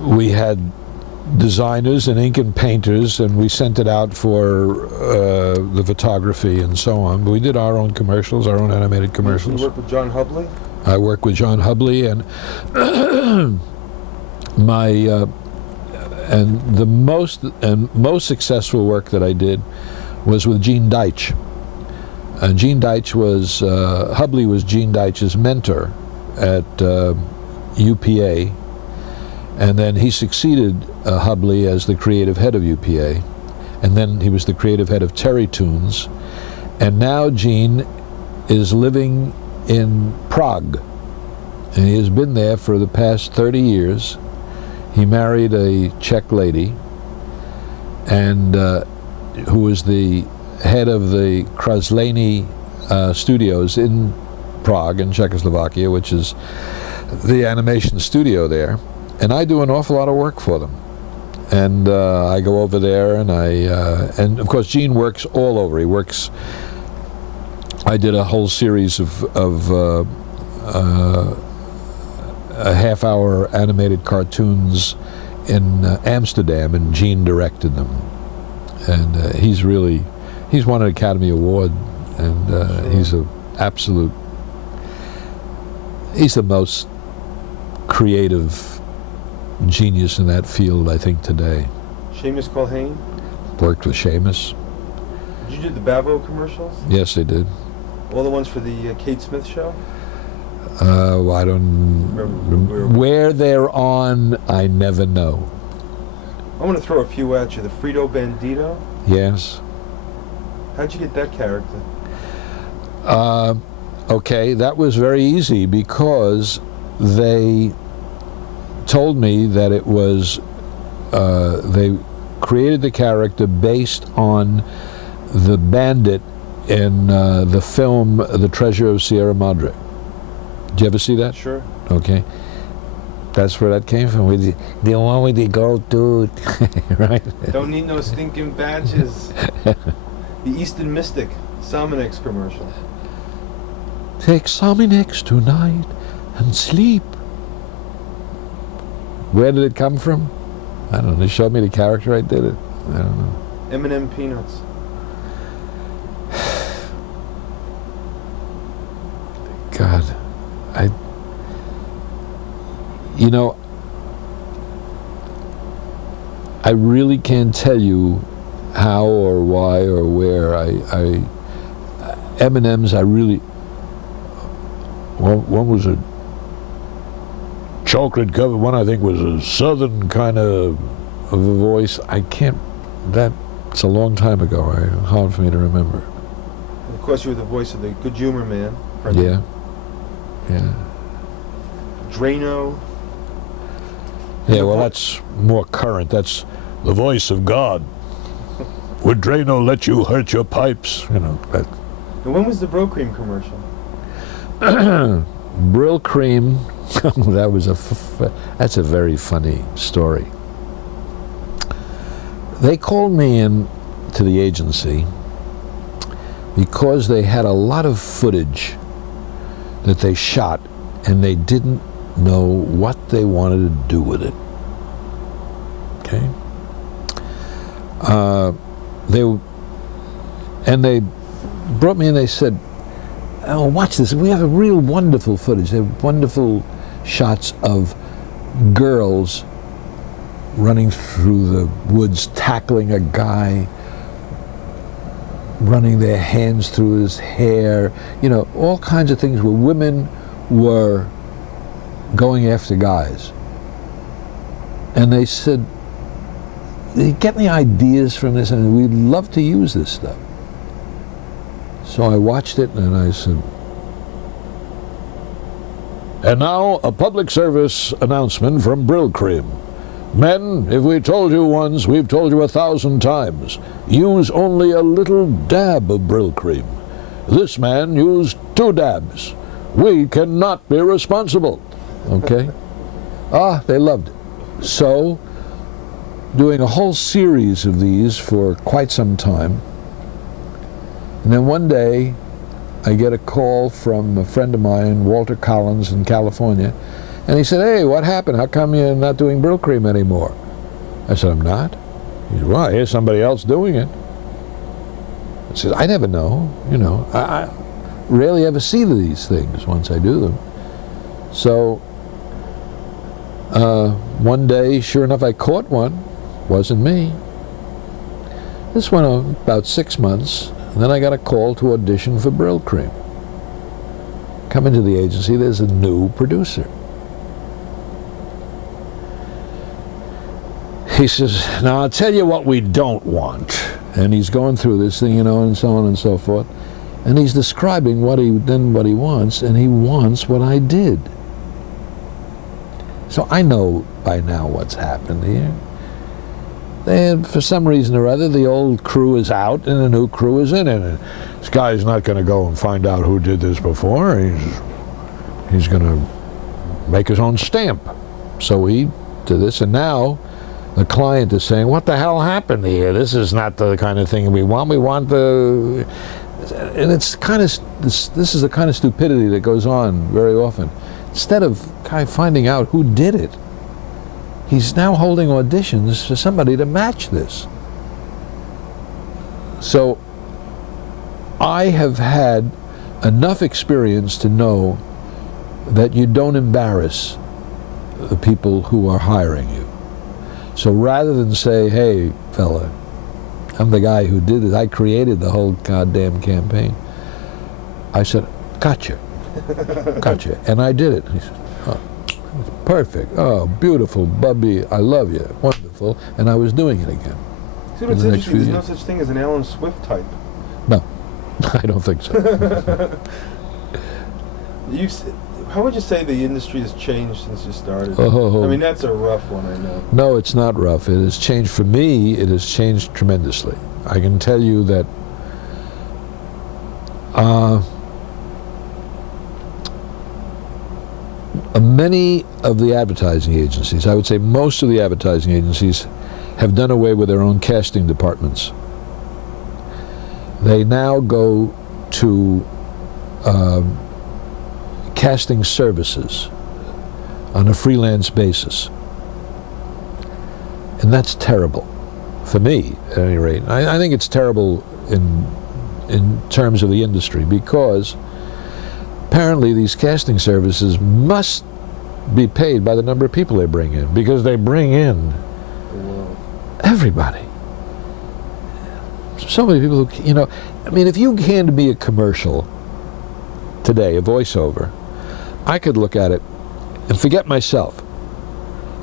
we had designers and ink and painters, and we sent it out for the photography and so on. But we did our own commercials, our own animated commercials. You work with John Hubley? I work with John Hubley, and and the most successful work that I did was with Gene Deitch. Gene Deitch was Hubley was Gene Deitch's mentor at UPA, and then he succeeded Hubley as the creative head of UPA, and then he was the creative head of Terry Toons, and now Gene is living in Prague, and he has been there for the past 30 years. He married a Czech lady, and who was the head of the Kraslany studios in Prague, in Czechoslovakia, which is the animation studio there. And I do an awful lot of work for them. And I go over there, and and of course Gene works all over. He works, I did a whole series of a half-hour animated cartoons in Amsterdam, and Gene directed them. And he's won an Academy Award, and he's the most creative genius in that field, I think, today. Seamus Culhane? Worked with Seamus. Did you do the Babo commercials? Yes, they did. All the ones for the Kate Smith show? Well, I don't remember. Where they're on, I never know. I'm going to throw a few at you. The Frito Bandito? Yes. How'd you get that character? Okay, that was very easy, because they told me that it was, they created the character based on the bandit in the film The Treasure of Sierra Madre. Did you ever see that? Sure. Okay. That's where that came from. With the one with the gold dude, right? Don't need no stinking badges. The Eastern Mystic Salmonex commercial. Take Salmonex tonight and sleep. Where did it come from? I don't know. They showed me the character. I did it. I don't know. M&M Peanuts. God, you know, I really can't tell you how or why or where. M&M's, I really, one was a chocolate covered, one I think was a southern kind of a voice. I can't, that's a long time ago. Hard for me to remember. And of course, you were the voice of the Good Humor Man. Yeah. Yeah. Drano. Yeah, well, that's more current. That's the voice of God. Would Drano let you hurt your pipes? You know. That. And when was the Brill Cream commercial? Brill Cream. That was that's a very funny story. They called me in to the agency because they had a lot of footage that they shot, and they didn't know what they wanted to do with it. Okay. They brought me in. They said, "Oh, watch this. We have a real wonderful footage. They have wonderful shots of girls running through the woods, tackling a guy, running their hands through his hair, you know, all kinds of things where women were going after guys." And they said, "You get any ideas from this? And we'd love to use this stuff." So I watched it, and I said, "And now a public service announcement from Brill Cream. Men, if we told you once, we've told you 1,000 times. Use only a little dab of Brill Cream. This man used 2 dabs. We cannot be responsible." Okay? They loved it. So, doing a whole series of these for quite some time. And then one day, I get a call from a friend of mine, Walter Collins in California, And he said, hey, what happened? How come you're not doing Brill Cream anymore? I said, I'm not. He said, well, here's somebody else doing it. I said, I never know. You know, I rarely ever see these things once I do them. So one day, sure enough, I caught one. Wasn't me. This went on about 6 months, and then I got a call to audition for Brill Cream. Come into the agency, there's a new producer. He says, now I'll tell you what we don't want. And he's going through this thing, you know, and so on and so forth. And he's describing what he wants, and he wants what I did. So I know by now what's happened here. And for some reason or other, the old crew is out and the new crew is in it. And this guy's not going to go and find out who did this before. He's going to make his own stamp. So he did this, and now the client is saying, what the hell happened here? This is not the kind of thing we want. We want the... And it's kind of... This is the kind of stupidity that goes on very often. Instead of kind of finding out who did it, he's now holding auditions for somebody to match this. So I have had enough experience to know that you don't embarrass the people who are hiring you. So rather than say, hey, fella, I'm the guy who did it, I created the whole goddamn campaign, I said, gotcha. Gotcha. And I did it. He said, oh, perfect. Oh, beautiful, Bubby. I love you. Wonderful. And I was doing it again. See, what's interesting, there's no such thing as an Alan Swift type. No, I don't think so. How would you say the industry has changed since you started? Oh. I mean, that's a rough one, I know. No, it's not rough. It has changed. For me, it has changed tremendously. I can tell you that many of the advertising agencies, I would say most of the advertising agencies, have done away with their own casting departments. They now go to casting services on a freelance basis. And that's terrible, for me at any rate. I think it's terrible in terms of the industry, because apparently these casting services must be paid by the number of people they bring in, because they bring in everybody. So many people who, you know, I mean, if you handed me a commercial today, a voiceover, I could look at it and forget myself.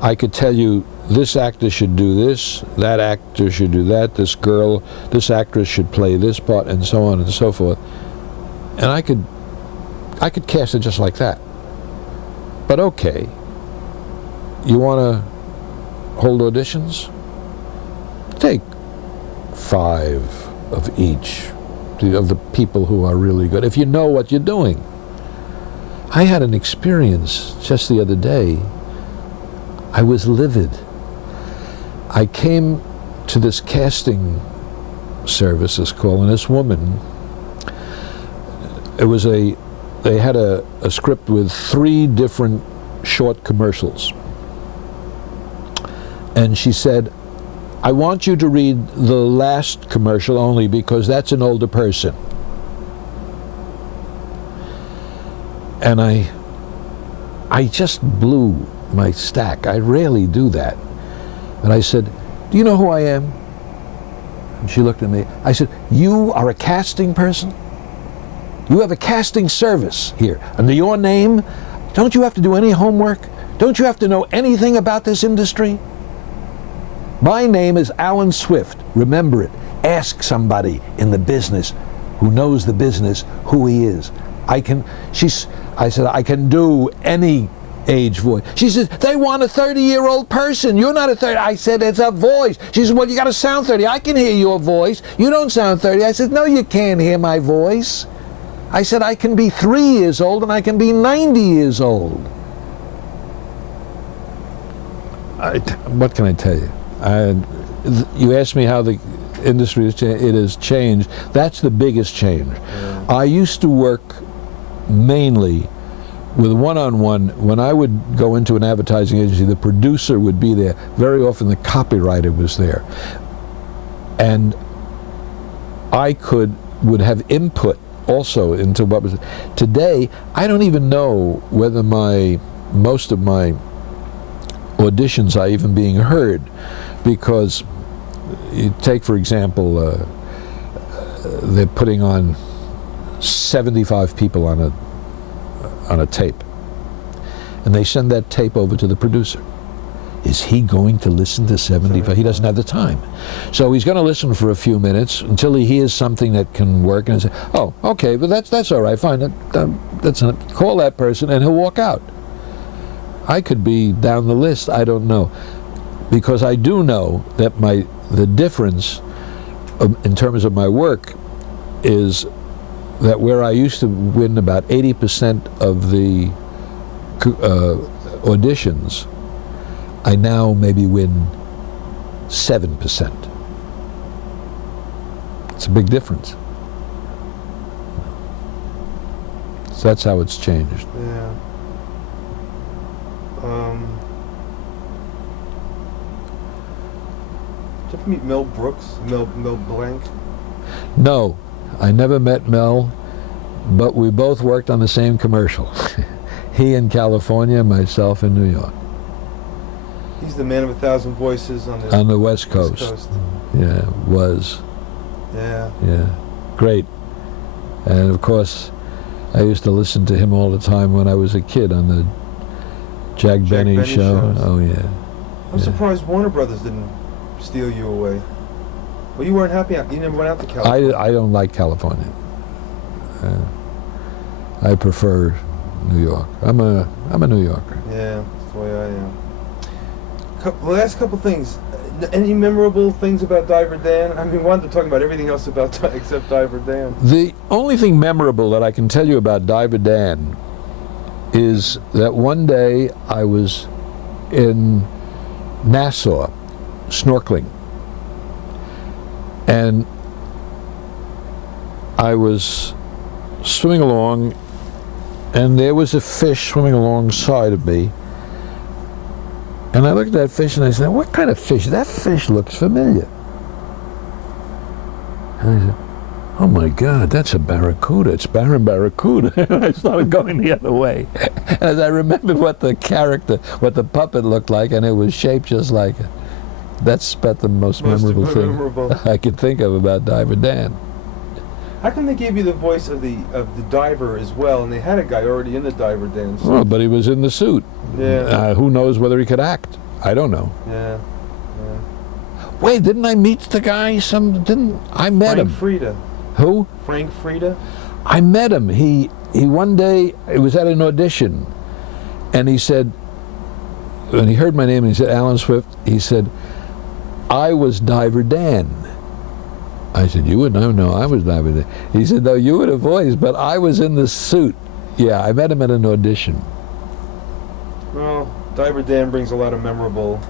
I could tell you, this actor should do this, that actor should do that, this actress should play this part, and so on and so forth. And I could cast it just like that. But okay, you want to hold auditions? Take 5 of each, of the people who are really good, if you know what you're doing. I had an experience just the other day. I was livid. I came to this casting service, this call, and this woman, they had a script with 3 different short commercials. And she said, I want you to read the last commercial only because that's an older person. And I just blew my stack. I rarely do that. And I said, do you know who I am? And she looked at me. I said, you are a casting person? You have a casting service here under your name? Don't you have to do any homework? Don't you have to know anything about this industry? My name is Alan Swift. Remember it. Ask somebody in the business who knows the business who he is. I said, I can do any age voice. She says, they want a 30-year-old person. You're not a 30. I said, it's a voice. She said, well, you got to sound 30. I can hear your voice. You don't sound 30. I said, no, you can't hear my voice. I said, I can be 3 years old and I can be 90 years old. What can I tell you? You asked me how the industry has changed. It has changed. That's the biggest change. Yeah. I used to work mainly with one-on-one, when I would go into an advertising agency, the producer would be there. Very often the copywriter was there. And I would have input also into what was. Today, I don't even know whether most of my auditions are even being heard, because you take, for example, they're putting on 75 people on a tape, and they send that tape over to the producer. Is he going to listen to 75? He doesn't have the time. So he's going to listen for a few minutes until he hears something that can work, and say, oh, okay, but that's all right, fine. Call that person, and he'll walk out. I could be down the list, I don't know. Because I do know that the difference in terms of my work is that where I used to win about 80% of the auditions, I now maybe win 7%. It's a big difference. So that's how it's changed. Yeah. Did you ever meet Mel Brooks? Mel Blanc? No, I never met Mel, but we both worked on the same commercial. He in California, myself in New York. He's the man of 1,000 voices on the West Coast. Yeah, was. Yeah. Yeah, great. And of course, I used to listen to him all the time when I was a kid on the Jack Benny show. Shows. Oh yeah. I'm surprised Warner Brothers didn't steal you away. Well, you weren't happy. You never went out to California. I don't like California. I prefer New York. I'm a New Yorker. Yeah, that's the way I am. Last couple things. Any memorable things about Diver Dan? I mean, we wanted to talk about everything else except Diver Dan. The only thing memorable that I can tell you about Diver Dan is that one day I was in Nassau snorkeling, and I was swimming along, and there was a fish swimming alongside of me. And I looked at that fish and I said, what kind of fish? That fish looks familiar. And I said, oh my God, that's a barracuda. It's Baron Barracuda. And I started going the other way. As I remembered what the puppet looked like, and it was shaped just like it. That's about the most memorable thing I could think of about Diver Dan. How come they gave you the voice of the diver as well, and they had a guy already in the Diver Dan suit? Well, but he was in the suit. Yeah. Who knows whether he could act? I don't know. Yeah. Wait, didn't I meet the guy? I met him. Frank Frieda. Who? Frank Frieda. I met him. He one day, it was at an audition, and he said, when he heard my name, and he said, Alan Swift, he said, I was Diver Dan. I said, you would know? No, I was Diver Dan. He said, no, you were the voice, but I was in the suit. Yeah, I met him at an audition. Well, Diver Dan brings a lot of memorable,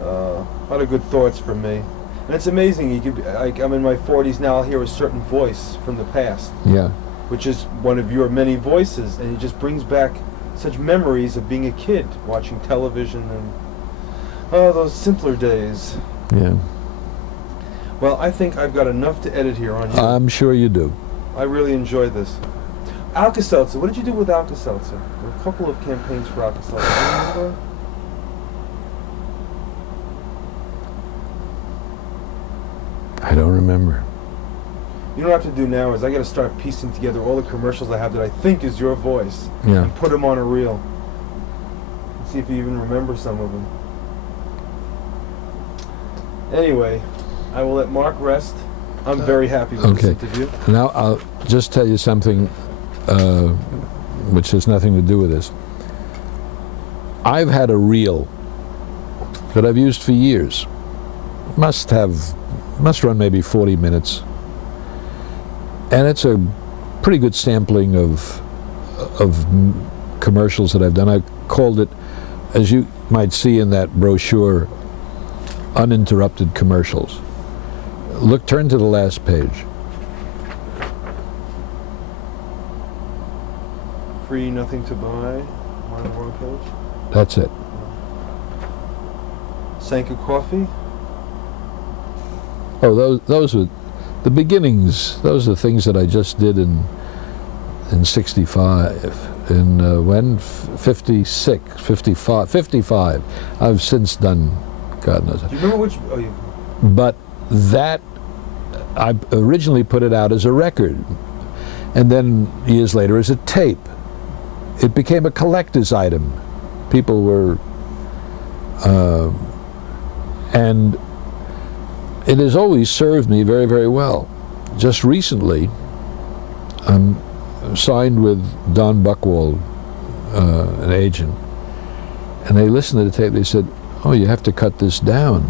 a lot of good thoughts for me. And it's amazing, you could, I'm in my 40s now, I'll hear a certain voice from the past. Yeah. Which is one of your many voices, and it just brings back such memories of being a kid, watching television and, those simpler days. Yeah. Well, I think I've got enough to edit here on you. I'm sure you do. I really enjoyed this. Alka-Seltzer, what did you do with Alka-Seltzer? There were a couple of campaigns for Alka-Seltzer. Do you remember? I don't remember. You know what I have to do now is I got to start piecing together all the commercials I have that I think is your voice. Yeah. And put them on a reel. And see if you even remember some of them. Anyway, I will let Mark rest. I'm very happy with this interview. Now I'll just tell you something which has nothing to do with this. I've had a reel that I've used for years. Must run maybe 40 minutes. And it's a pretty good sampling of commercials that I've done. I called it, as you might see in that brochure, Uninterrupted Commercials. Turn to the last page. Free, nothing to buy. Am I on the wrong page? That's it. Sanka Coffee. Oh, those were the beginnings. Those are things that I just did in '65. In when 56, 55, 55. I've since done, God knows. Do you remember which? Oh, you, But that, I originally put it out as a record, and then years later as a tape. It became a collector's item. People were, and it has always served me very, very well. Just recently, I'm signed with Don Buchwald, an agent, and they listened to the tape. They said, "Oh, you have to cut this down."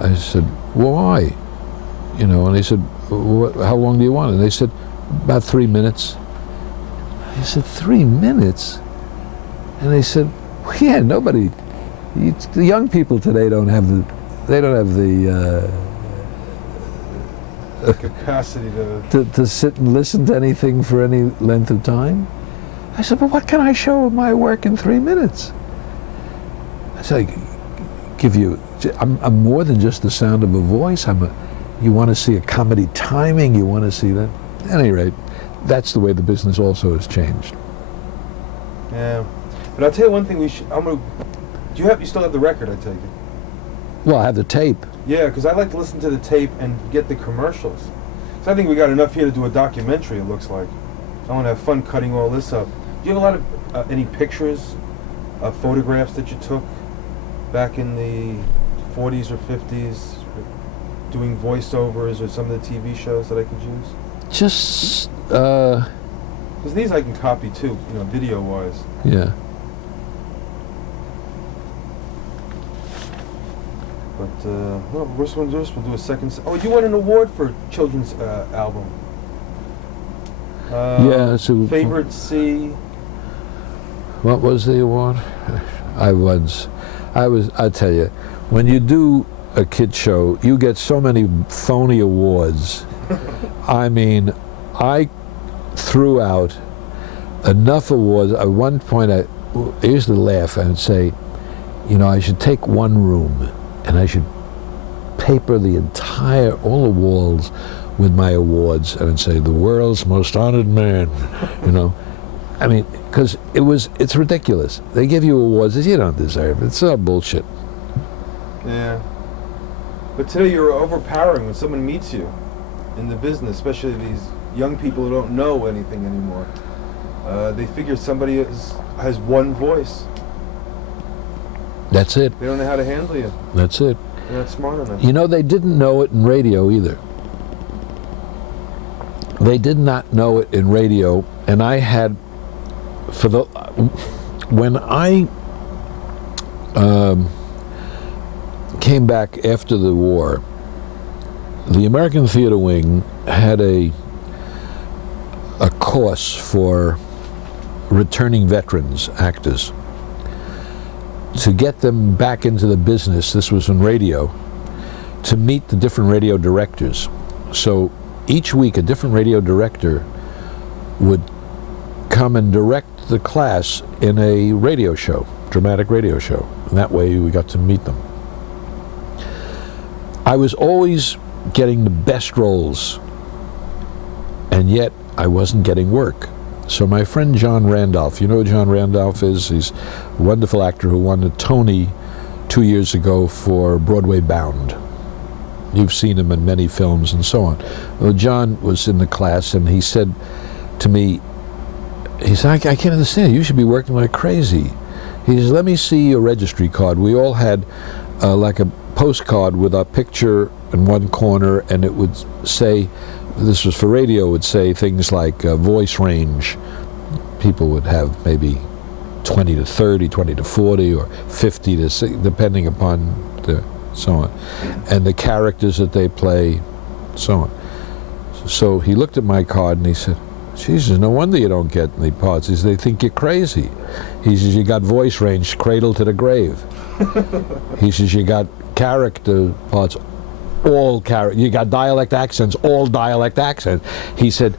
I said, "Why?" You know, and they said, "How long do you want it?" And they said, "About 3 minutes." I said, 3 minutes? And they said, well, "Yeah, nobody. The young people today don't have the. They don't have the." capacity To sit and listen to anything for any length of time. I said, "But what can I show of my work in 3 minutes?" I said, I'm more than just the sound of a voice. You want to see a comedy timing, you want to see that. At any rate, that's the way the business also has changed. Yeah. But I'll tell you one thing, you still have the record, I take it? Well, I have the tape. Yeah, because I like to listen to the tape and get the commercials. So I think we got enough here to do a documentary, it looks like. I want to have fun cutting all this up. Do you have a lot of, any pictures, photographs that you took back in the 40s or 50s, doing voiceovers or some of the TV shows that I could use? Just, because these I can copy too, video-wise. Yeah. But, well, worst one first, we'll do a second. Oh, you won an award for children's album. Yeah, so... Favorite C. What was the award? I tell you, when you do a kid show, you get so many phony awards. I mean, I threw out enough awards. At one point, I used to laugh and say, I should take one room and I should paper all the walls with my awards and say, the world's most honored man, I mean, because it's ridiculous. They give you awards that you don't deserve. It's all bullshit. Yeah. But today you're overpowering when someone meets you in the business, especially these young people who don't know anything anymore. They figure somebody has one voice. That's it. They don't know how to handle you. That's it. They're not smart enough. They didn't know it in radio either. They did not know it in radio, and I had, when I came back after the war, the American Theater Wing had a course for returning veterans, actors, to get them back into the business. This was in radio, to meet the different radio directors. So each week a different radio director would come and direct the class in a radio show, dramatic radio show. And that way we got to meet them. I was always getting the best roles, and yet I wasn't getting work. So my friend John Randolph, you know who John Randolph is? He's a wonderful actor who won a Tony 2 years ago for Broadway Bound. You've seen him in many films and so on. Well, John was in the class and he said to me, he said, I can't understand, you should be working like crazy. He says, let me see your registry card. We all had like a postcard with our picture in one corner, and it would say, this was for radio, would say things like voice range. People would have maybe 20 to 30, 20 to 40, or 50 to 60, depending upon the so on, and the characters that they play, so on. So he looked at my card and he said, Jesus, no wonder you don't get any parts. He said, they think you're crazy. He says, you got voice range, cradle to the grave. He says, you got character parts, you got dialect accents, all dialect accents. He said,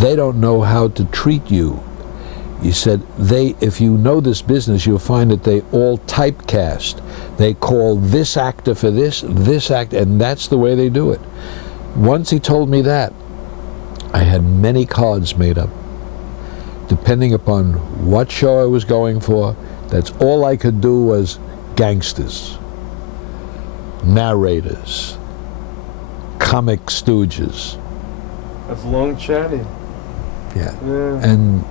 they don't know how to treat you. He said, if you know this business, you'll find that they all typecast. They call this actor for this actor, and that's the way they do it. Once he told me that, I had many cards made up. Depending upon what show I was going for, that's all I could do was gangsters, narrators, comic stooges. That's long chatting. Yeah. And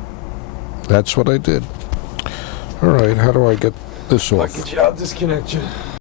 that's what I did. All right, how do I get this off? I'll disconnect you.